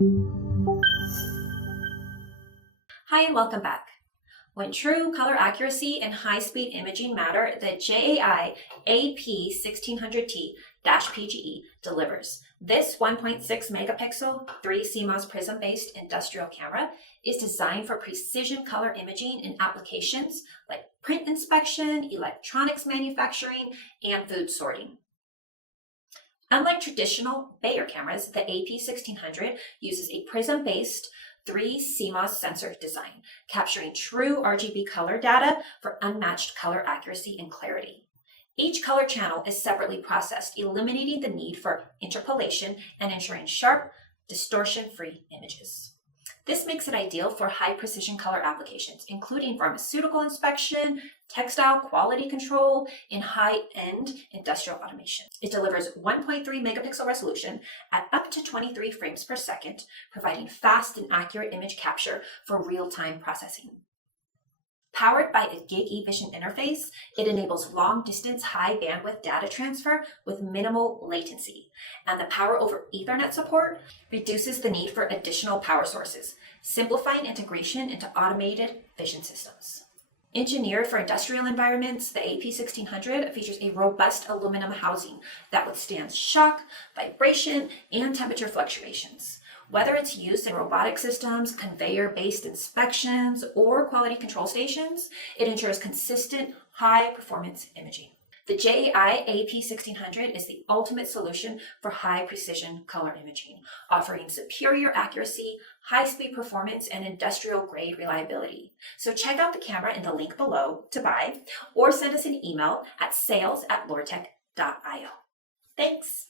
Hi and welcome back. When true color accuracy and high-speed imaging matter, the JAI AP-1600T-PGE delivers. This 1.6 megapixel 3-CMOS prism-based industrial camera is designed for precision color imaging in applications like print inspection, electronics manufacturing, and food sorting. Unlike traditional Bayer cameras, the AP-1600 uses a prism-based 3-CMOS sensor design, capturing true RGB color data for unmatched color accuracy and clarity. Each color channel is separately processed, eliminating the need for interpolation and ensuring sharp, distortion-free images. This makes it ideal for high-precision color applications, including pharmaceutical inspection, textile quality control, and high-end industrial automation. It delivers 1.3 megapixel resolution at up to 23 frames per second, providing fast and accurate image capture for real-time processing. Powered by a GigE Vision interface, it enables long-distance, high-bandwidth data transfer with minimal latency, and the Power over Ethernet support reduces the need for additional power sources, simplifying integration into automated vision systems. Engineered for industrial environments, the AP-1600 features a robust aluminum housing that withstands shock, vibration, and temperature fluctuations. Whether it's used in robotic systems, conveyor-based inspections, or quality control stations, it ensures consistent, high-performance imaging. The JAI AP-1600 is the ultimate solution for high-precision color imaging, offering superior accuracy, high-speed performance, and industrial-grade reliability. So check out the camera in the link below to buy, or send us an email at sales@lortech.io. Thanks!